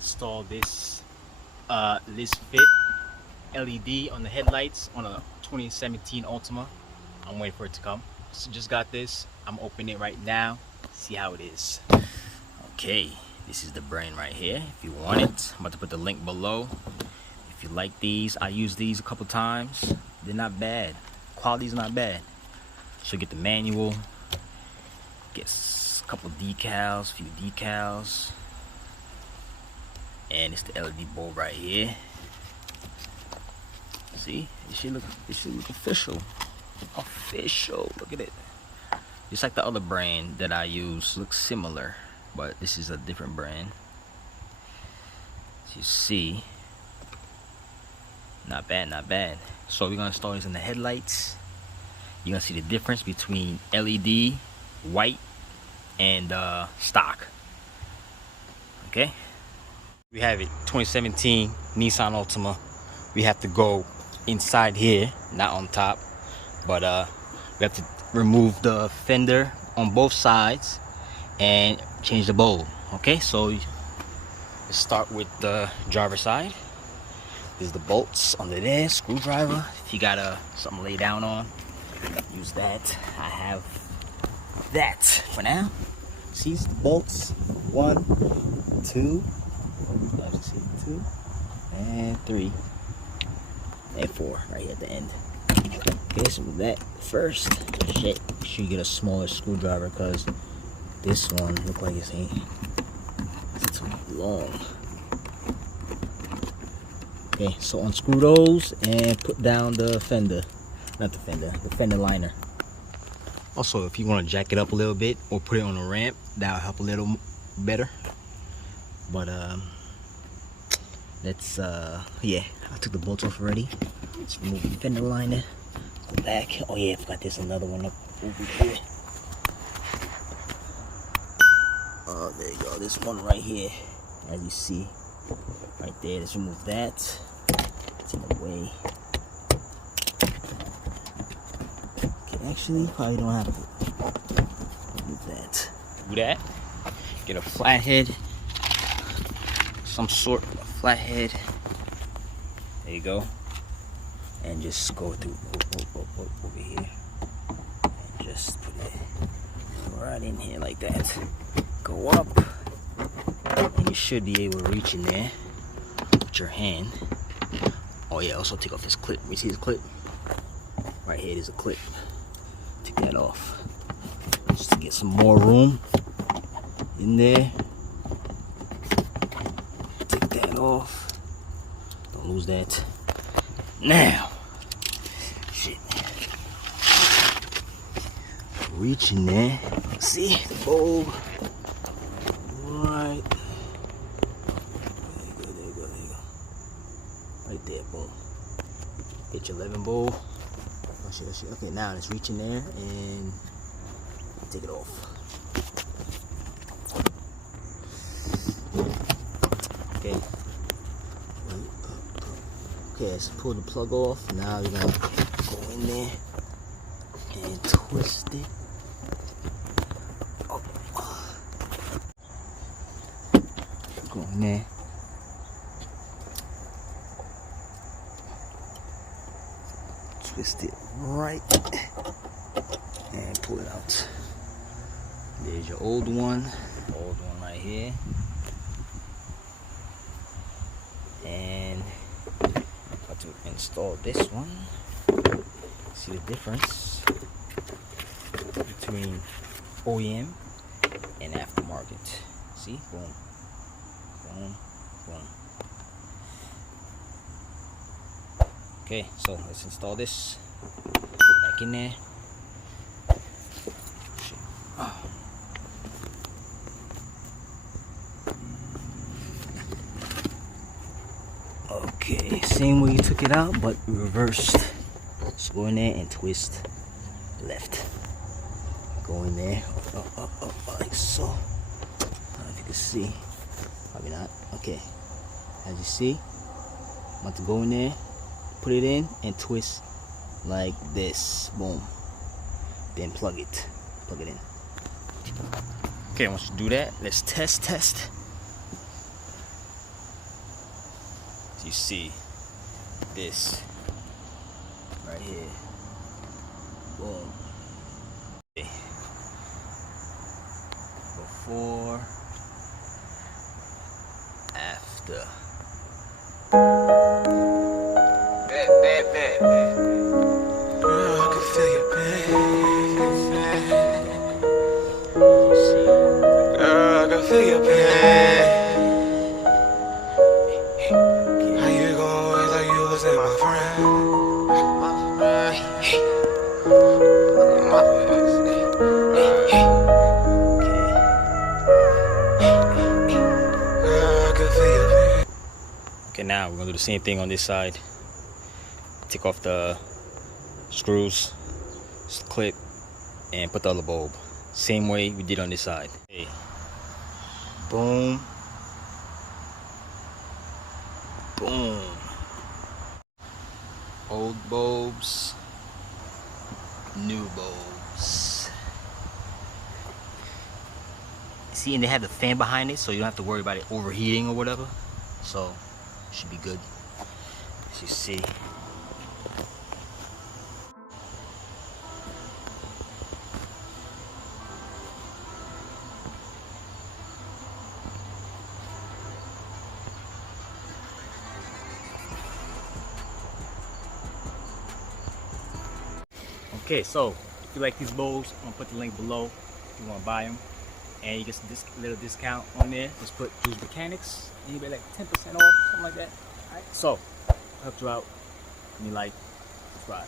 install this Lasfit LED on the headlights on a 2017 Altima. I'm waiting for it to come. So just got this. I'm opening it right now. See how it is. Okay, this is the brand right here. If you want it, I'm about to put the link below. If you like these, I used these a couple times. They're not bad. Quality's not bad. So get the manual. Get a couple decals, few decals. And it's the LED bulb right here. See, it should look official. Official. Look at it. Just like the other brand that I use, looks similar, but this is a different brand. As you see, not bad, not bad. So we're gonna install this in the headlights. You're gonna see the difference between LED, white, and stock. Okay. We have it, 2017 Nissan Altima. We have to go inside here, not on top, but we have to remove the fender on both sides and change the bulb. Okay, so let's start with the driver's side. There's the bolts under there, screwdriver. If you got something to lay down on, use that. I have that for now. See the bolts, 1, 2, 2 and 3 and 4 right here at the end. Okay, so with that first, make sure you get a smaller screwdriver because this one looks like it's too long. Okay, so unscrew those and put down the fender, not the fender liner. Also, if you want to jack it up a little bit or put it on a ramp, that'll help a little better. But let's yeah, I took the bolts off already. Let's remove the fender liner. Go back. Oh yeah, I forgot there's another one up over here. Oh, there you go. This one right here, as you see, right there. Let's remove that. It's in the way. Okay, actually, probably don't have to remove that. Do that. Get a flathead. Some sort of flathead. There you go. And just go through over here. And just put it right in here like that. Go up. And you should be able to reach in there with your hand. Oh yeah, also take off this clip. You see this clip? Right here, there's a clip. Take that off. Just to get some more room in there. Off. Don't lose that. Now, shit. Reach in there. See the bulb. Right. There you go. Right there, bulb. H11 bulb. Oh, shit. Okay, now let's reach in there and take it off. Okay. Okay, let's pull the plug off. Now we're gonna go in there and twist it. Oh. Go in there. Twist it right and pull it out. There's your old one right here. And to install this one. See the difference between OEM and aftermarket. See? Boom. Boom. Boom. Okay, so let's install this back in there. Oh. Okay, same way you took it out, but reversed. So go in there and twist left. Go in there, up, like so. I don't know if you can see. Probably not. Okay. As you see, I'm about to go in there, put it in, and twist like this. Boom. Then plug it. Plug it in. Okay, once you do that, let's test. You see this right here. Boom. Before, after. Girl, I can feel your pain. Girl, I can feel your pain. How you gon' act like you wasn't my friend? Girl, I can feel your pain. Okay, now we're gonna do the same thing on this side. Take off the screws, clip, and put the other bulb. Same way we did on this side. Okay. Boom. Boom. Old bulbs, new bulbs. See, and they have the fan behind it, so you don't have to worry about it overheating or whatever. So, should be good. As you see. Okay, so if you like these bulbs, I'm gonna put the link below if you wanna buy them. And you get some little discount on there. Just put Julesmechanics, and you get like 10% off, something like that. Alright, so I helped you out. Give me like, subscribe.